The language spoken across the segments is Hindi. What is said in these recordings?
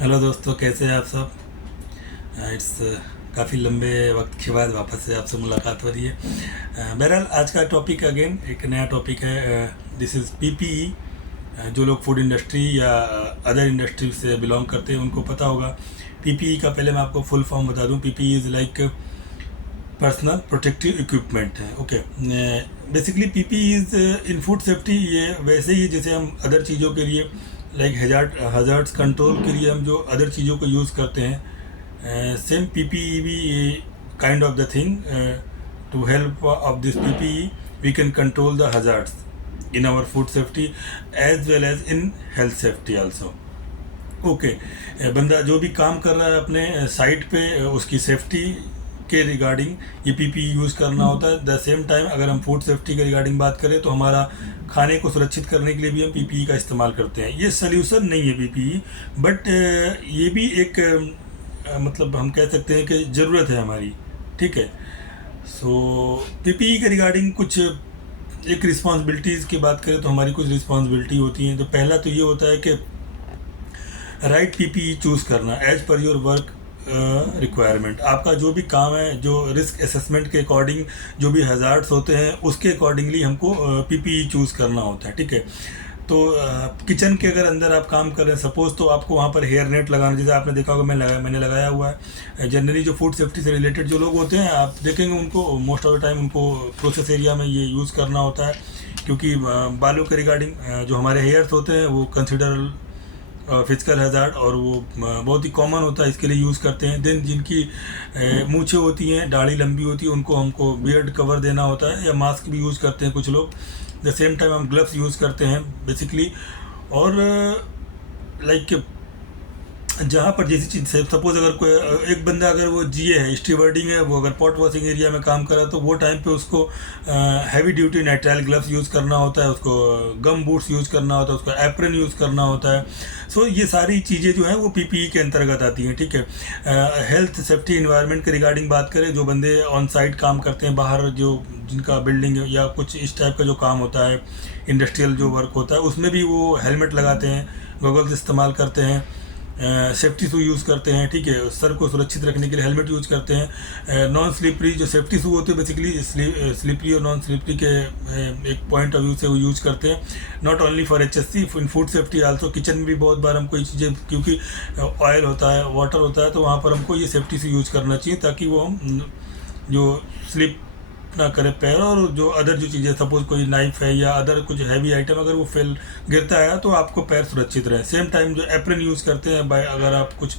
हेलो दोस्तों, कैसे हैं आप सब। इट्स काफ़ी लंबे वक्त के बाद वापस से आपसे मुलाकात हो रही है। बहरहाल आज का टॉपिक अगेन एक नया टॉपिक है। This is PPE. जो लोग फूड इंडस्ट्री या अदर इंडस्ट्री से बिलोंग करते हैं उनको पता होगा। पीपीई का पहले मैं आपको फुल फॉर्म बता दूं। PPE is like personal protective equipment है। Okay, basically PPE is in food safety. ये वैसे ही जैसे हम अदर चीज़ों के लिए लाइक हजार्ड्स कंट्रोल के लिए हम जो अदर चीज़ों को यूज़ करते हैं, सेम पीपीई भी kind of the thing. To help of this PPE we can control the hazards in our food safety as well as in health safety also. Okay, बंदा जो भी काम कर रहा है अपने साइट पे, उसकी सेफ्टी के रिगार्डिंग ये पीपीई यूज़ करना होता है। द सेम टाइम अगर हम फूड सेफ्टी के रिगार्डिंग बात करें तो हमारा खाने को सुरक्षित करने के लिए भी हम पीपीई का इस्तेमाल करते हैं। ये सोल्यूशन नहीं है पीपीई, बट ये भी एक मतलब हम कह सकते हैं कि ज़रूरत है हमारी। ठीक है, सो पीपीई के रिगार्डिंग कुछ एक रिस्पॉन्सिबिलिटीज़ की बात करें तो हमारी कुछ रिस्पॉन्सिबिलिटी होती हैं। तो पहला तो ये होता है कि राइट पीपीई चूज़ करना as per your work requirement. आपका जो भी काम है, जो रिस्क असेसमेंट के अकॉर्डिंग जो भी हज़ार्ड्स होते हैं उसके अकॉर्डिंगली हमको पीपीई चूज़ करना होता है। ठीक है, तो किचन के अगर अंदर आप काम कर रहे हैं सपोज़, तो आपको वहाँ पर हेयर नेट लगाना, जैसे आपने देखा होगा मैंने लगाया हुआ है। जनरली जो फूड सेफ्टी से रिलेटेड जो लोग होते हैं आप देखेंगे उनको मोस्ट ऑफ द टाइम उनको प्रोसेस एरिया में ये यूज़ करना होता है, क्योंकि बालों के रिगार्डिंग जो हमारे हेयर्स होते हैं वो कंसिडर फिजिकल हज़ार्ड और वो बहुत ही कॉमन होता है, इसके लिए यूज़ करते हैं। देन जिनकी मूछें होती हैं, दाढ़ी लंबी होती है, उनको हमको बियर्ड कवर देना होता है, या मास्क भी यूज़ करते हैं कुछ लोग। द सेम टाइम हम ग्लव्स यूज़ करते हैं बेसिकली। और लाइक जहाँ पर जैसी चीज़ से सपोज अगर कोई एक बंदा अगर वो जीए है, स्टीवर्डिंग है, वो अगर पॉट वॉशिंग एरिया में काम कर रहा है तो वो टाइम पे उसको heavy duty nitrile gloves use करना होता है, उसको गम बूट्स यूज़ करना होता है, उसको एप्रन यूज़ करना होता है। सो ये सारी चीज़ें जो हैं वो पीपीई के अंतर्गत आती हैं। ठीक है, हेल्थ सेफ्टी इन्वायरमेंट के रिगार्डिंग बात करें, जो बंदे ऑन साइट काम करते हैं बाहर, जो जिनका बिल्डिंग या कुछ इस टाइप का जो काम होता है, इंडस्ट्रियल जो वर्क होता है, उसमें भी वो हेलमेट लगाते हैं, गॉगल्स इस्तेमाल करते हैं, सेफ्टी शू यूज़ करते हैं। ठीक है, सर को सुरक्षित रखने के लिए हेलमेट यूज़ करते हैं। नॉन स्लिपरी जो सेफ्टी शू होते हैं बेसिकली स्लिपरी और नॉन स्लिपरी के एक पॉइंट ऑफ व्यू से वो यूज़ करते हैं। Not only for HSC, in food safety also. Kitchen में भी बहुत बार हमको ये चीज़ें, क्योंकि ऑयल होता है, वाटर होता है, तो वहाँ पर हमको ये सेफ्टी शू यूज़ करना चाहिए ताकि वो हम जो स्लिप ना करे पैर, और जो अदर जो चीज़ें सपोज कोई नाइफ है या अदर कुछ हैवी आइटम अगर वो फेल गिरता है तो आपको पैर सुरक्षित रहे। सेम टाइम जो एप्रन यूज़ करते हैं बाय, अगर आप कुछ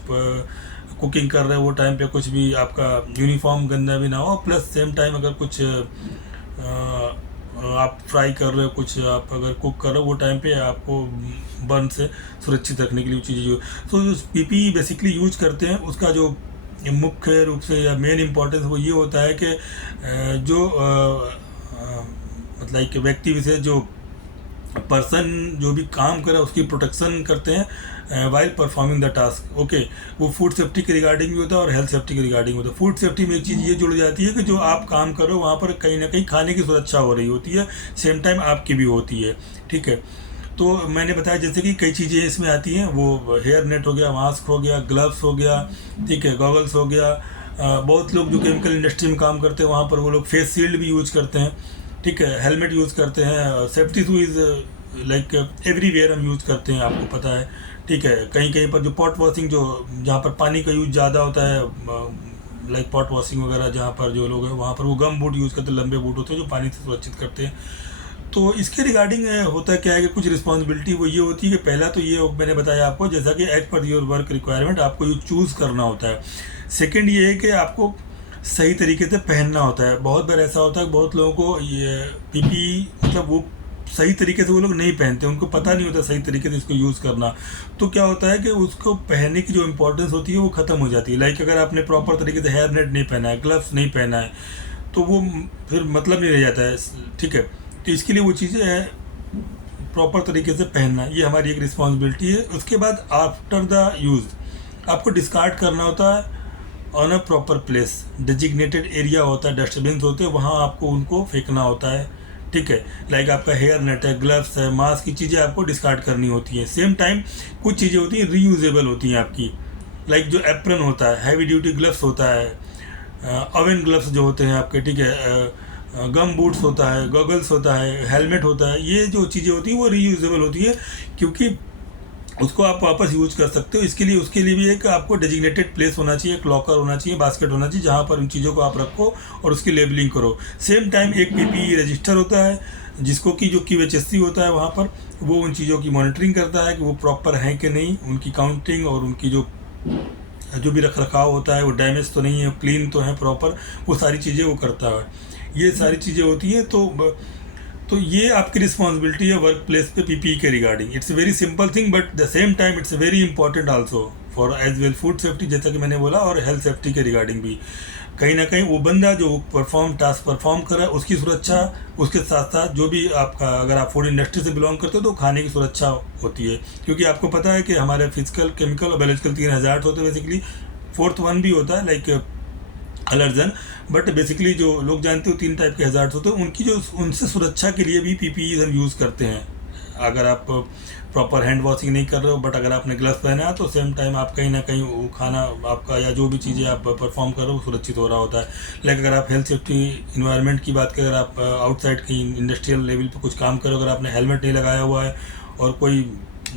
कुकिंग कर रहे हो वो टाइम पे कुछ भी आपका यूनिफॉर्म गंदा भी ना हो, प्लस सेम टाइम अगर कुछ आप फ्राई कर रहे हो, कुछ आप अगर कुक कर रहे हो वो टाइम पे आपको बर्न से सुरक्षित रखने के लिए चीज़ें। तो जो पीपीई बेसिकली यूज करते हैं उसका जो मुख्य रूप से या मेन इम्पोर्टेंस वो ये होता है कि जो मतलब एक व्यक्ति विशेष जो पर्सन जो भी काम करे उसकी प्रोटेक्शन करते हैं while performing the task. Okay, वो फूड सेफ्टी के रिगार्डिंग भी होता है और हेल्थ सेफ्टी के रिगार्डिंग होता है। फूड सेफ्टी में एक चीज़ ये जुड़ जाती है कि जो आप काम करो वहाँ पर कहीं ना कहीं खाने की सुरक्षा हो रही होती है, सेम टाइम आपकी भी होती है। ठीक है, तो मैंने बताया जैसे कि कई चीज़ें इसमें आती हैं, वो हेयर नेट हो गया, मास्क हो गया, ग्लव्स हो गया, ठीक है, गॉगल्स हो गया। बहुत लोग जो केमिकल इंडस्ट्री में काम करते हैं वहाँ पर वो लोग फेस शील्ड भी यूज करते हैं। ठीक है, हेलमेट यूज़ करते हैं, safety shoe is like everywhere हम यूज़ करते हैं, आपको पता है। ठीक है, कहीं कहीं पर जो पॉट वॉशिंग, जो जहाँ पर पानी का यूज ज़्यादा होता है, लाइक पॉट वॉशिंग वगैरह जहाँ पर जो लोग हैं वहाँ पर वो गम बूट यूज़ करते हैं, लंबे बूट होते हैं जो पानी से सुरक्षित करते हैं। तो इसके रिगार्डिंग होता क्या है कि कुछ रिस्पॉन्सिबिलिटी वो ये होती है कि पहला तो ये मैंने बताया आपको, जैसा कि as per your work requirement आपको ये चूज़ करना होता है। सेकंड ये है कि आपको सही तरीके से पहनना होता है। बहुत बार ऐसा होता है कि बहुत लोगों को ये पीपी मतलब वो सही तरीके से वो लोग नहीं पहनते, उनको पता नहीं होता सही तरीके से इसको यूज़ करना। तो क्या होता है कि उसको पहनने की जो इम्पोर्टेंस होती है वो ख़त्म हो जाती है। लाइक अगर आपने प्रॉपर तरीके से हेयर नेट नहीं पहना है, ग्लव्स नहीं पहना है, तो वो फिर मतलब नहीं रह जाता है। ठीक है, तो इसके लिए वो चीज़ें हैं प्रॉपर तरीके से पहनना, ये हमारी एक रिस्पॉन्सिबिलिटी है। उसके बाद आफ्टर द यूज़ आपको डिस्कार्ड करना होता है on a proper place. Designated area होता है, डस्टबिन होते हैं, वहाँ आपको उनको फेंकना होता है। ठीक है। लाइक आपका हेयर नेट है, ग्लव्स है, मास्क की चीज़ें आपको डिस्कार्ड करनी होती है। सेम टाइम कुछ चीज़ें होती हैं रीयूजेबल होती हैं आपकी, लाइक जो एप्रन होता है, हैवी ड्यूटी ग्लव्स होता है, ओवन ग्लव्स जो होते हैं आपके, ठीक है, गम बूट्स होता है, गॉगल्स होता है, हेलमेट होता है, ये जो चीज़ें होती हैं वो रीयूजेबल होती है, क्योंकि उसको आप वापस यूज कर सकते हो। इसके लिए उसके लिए भी एक आपको डेजिग्नेटेड प्लेस होना चाहिए, एक लॉकर होना चाहिए, बास्केट होना चाहिए, जहाँ पर उन चीज़ों को आप रखो और उसकी लेबलिंग करो। सेम टाइम एक पीपीई रजिस्टर होता है, जिसको कि जो QHSC होता है वहाँ पर वो उन चीज़ों की मॉनिटरिंग करता है कि वो प्रॉपर हैं कि नहीं, उनकी काउंटिंग और उनकी जो भी रख रखाव होता है वो डैमेज तो नहीं है, क्लीन तो है प्रॉपर, वो सारी चीज़ें वो करता है। ये सारी चीज़ें होती हैं। तो ये आपकी रिस्पॉन्सिबिलिटी है वर्क प्लेस पे पीपीई के regarding. It's very simple thing but the same time it's very important also for as well food safety, जैसा कि मैंने बोला, और हेल्थ सेफ्टी के रिगार्डिंग भी। कहीं ना कहीं वो बंदा जो टास्क परफॉर्म कर रहा है उसकी सुरक्षा, उसके साथ साथ जो भी आपका, अगर आप फूड इंडस्ट्री से बिलोंग करते हो तो खाने की सुरक्षा होती है। क्योंकि आपको पता है कि हमारे फिजिकल, केमिकल और बायोलॉजिकल 3 हज़ार्ड होते हैं बेसिकली। फोर्थ वन भी होता है लाइक अलर्जन, बट बेसिकली जो लोग जानते हो 3 टाइप के हज़ार्ड्स होते हैं, उनकी जो उनसे सुरक्षा के लिए भी पीपीई हम यूज़ करते हैं। अगर आप प्रॉपर हैंड वॉशिंग नहीं कर रहे हो बट अगर आपने ग्लव्स पहना है तो सेम टाइम आप कहीं ना कहीं वो खाना आपका या जो भी चीज़ें आप परफॉर्म कर रहे हो सुरक्षित हो रहा होता है। लेकिन अगर आप हेल्थ सेफ्टी इन्वायरमेंट की बात करें, अगर आप आउटसाइड की इंडस्ट्रियल लेवल पे कुछ काम करो, अगर आपने हेलमेट नहीं लगाया हुआ है और कोई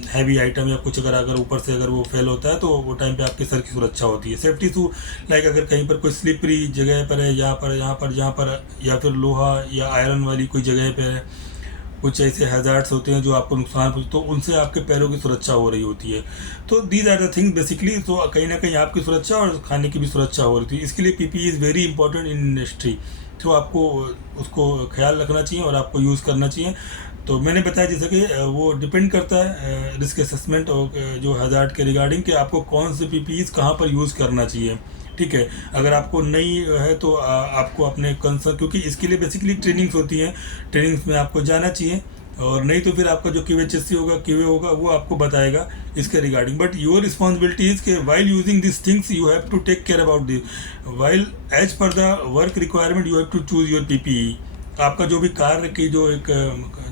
हैवी आइटम या कुछ अगर ऊपर से अगर वो फेल होता है तो वो टाइम पे आपके सर की सुरक्षा होती है। सेफ्टी टू लाइक अगर कहीं पर कोई स्लिपरी जगह पर है, यहाँ पर या फिर लोहा या आयरन वाली कोई जगह पे है, कुछ ऐसे हज़ार्ड्स होते हैं जो आपको नुकसान पहुँचे, तो उनसे आपके पैरों की सुरक्षा हो रही होती है। तो these are the things basically. तो कहीं ना कहीं आपकी सुरक्षा और खाने की भी सुरक्षा हो रही थी। इसके लिए PPE is very important in industry. तो आपको उसको ख्याल रखना चाहिए और आपको यूज़ करना चाहिए। तो मैंने बताया जैसे कि वो डिपेंड करता है रिस्क असेसमेंट और जो हज़ार्ड के रिगार्डिंग कि आपको कौन से पीपीईज कहाँ पर यूज़ करना चाहिए। ठीक है, अगर आपको नहीं है तो आपको अपने कंसर्न, क्योंकि इसके लिए बेसिकली ट्रेनिंग्स होती हैं, ट्रेनिंग्स में आपको जाना चाहिए, और नहीं तो फिर आपका जो QHSC होगा, QA होगा, वो आपको बताएगा इसके regarding. But your responsibility is के while using this things you have to take care about this, while as per the work requirement you have to choose your PPE. आपका जो भी कार्य की जो एक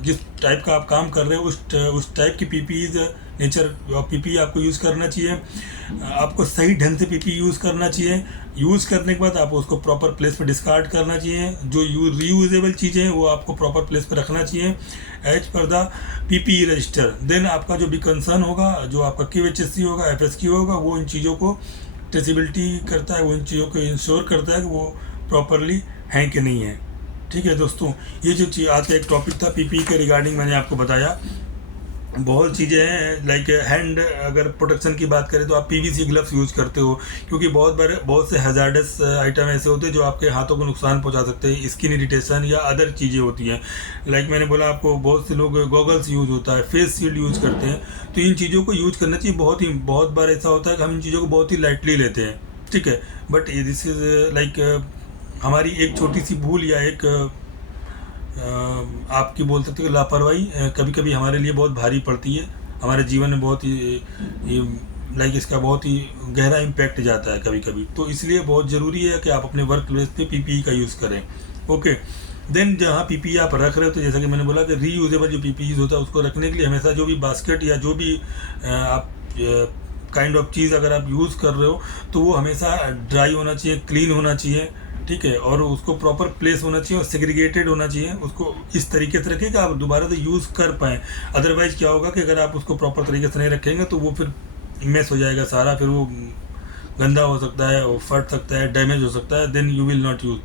जिस टाइप का आप काम कर रहे हो उस टाइप की पीपीईज नेचर पीपीई आपको यूज़ करना चाहिए। आपको सही ढंग से पीपीई यूज़ करना चाहिए। यूज़ करने के बाद आपको उसको प्रॉपर प्लेस पे डिस्कार्ड करना चाहिए। जो रीयूजेबल चीज़ें हैं वो आपको प्रॉपर प्लेस पे रखना चाहिए as per the PPE register. Then आपका जो भी कंसर्न होगा, जो आपका QHSC होगा, FSQ होगा, वो इन चीज़ों को ट्रेसिबिलिटी करता है, वो इन चीज़ों को इंश्योर करता है कि वो प्रॉपरली हैं कि नहीं है। ठीक है दोस्तों, ये जो चीज़ आज का एक टॉपिक था पीपीई के रिगार्डिंग, मैंने आपको बताया। बहुत चीज़ें हैं लाइक हैंड, अगर प्रोटेक्शन की बात करें तो आप PVC ग्लव्स यूज़ करते हो, क्योंकि बहुत से हज़ार्डस आइटम ऐसे होते हैं जो आपके हाथों को नुकसान पहुंचा सकते हैं, स्किन इरिटेशन या अदर चीज़ें होती हैं। लाइक मैंने बोला आपको, बहुत से लोग गॉगल्स यूज़ होता है, फेस शील्ड यूज़ करते हैं। तो इन चीज़ों को यूज़ करना चाहिए। बहुत बार ऐसा होता है कि हम इन चीज़ों को बहुत ही लाइटली लेते हैं, ठीक है, बट दिस इज़ लाइक हमारी एक छोटी सी भूल या एक आपकी बोल सकते हो लापरवाही कभी कभी हमारे लिए बहुत भारी पड़ती है, हमारे जीवन में बहुत ही लाइक इसका बहुत ही गहरा इम्पैक्ट जाता है कभी कभी। तो इसलिए बहुत ज़रूरी है कि आप अपने वर्क प्लेस पे पीपीई का यूज़ करें। ओके, देन जहाँ पीपीई आप रख रहे हो, तो जैसा कि मैंने बोला कि रीयूजेबल जो पीपीई होता है उसको रखने के लिए हमेशा जो भी बास्केट या जो भी आप काइंड ऑफ चीज़ अगर आप यूज़ कर रहे हो तो वो हमेशा ड्राई होना चाहिए, क्लीन होना चाहिए, ठीक है, और उसको प्रॉपर प्लेस होना चाहिए और सेग्रीगेटेड होना चाहिए। उसको इस तरीके से रखें कि आप दोबारा से यूज़ कर पाएँ। अदरवाइज़ क्या होगा कि अगर आप उसको प्रॉपर तरीके से नहीं रखेंगे तो वो फिर मेस हो जाएगा सारा, फिर वो गंदा हो सकता है, वो फट सकता है, डैमेज हो सकता है, then you will not use.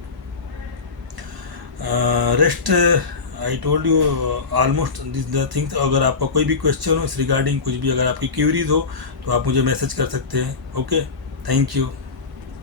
Rest I told you almost this the things. अगर आपका कोई भी क्वेश्चन हो इस रिगार्डिंग, कुछ भी अगर आपकी क्यूरीज हो तो आप मुझे मैसेज कर सकते हैं। Okay, thank you.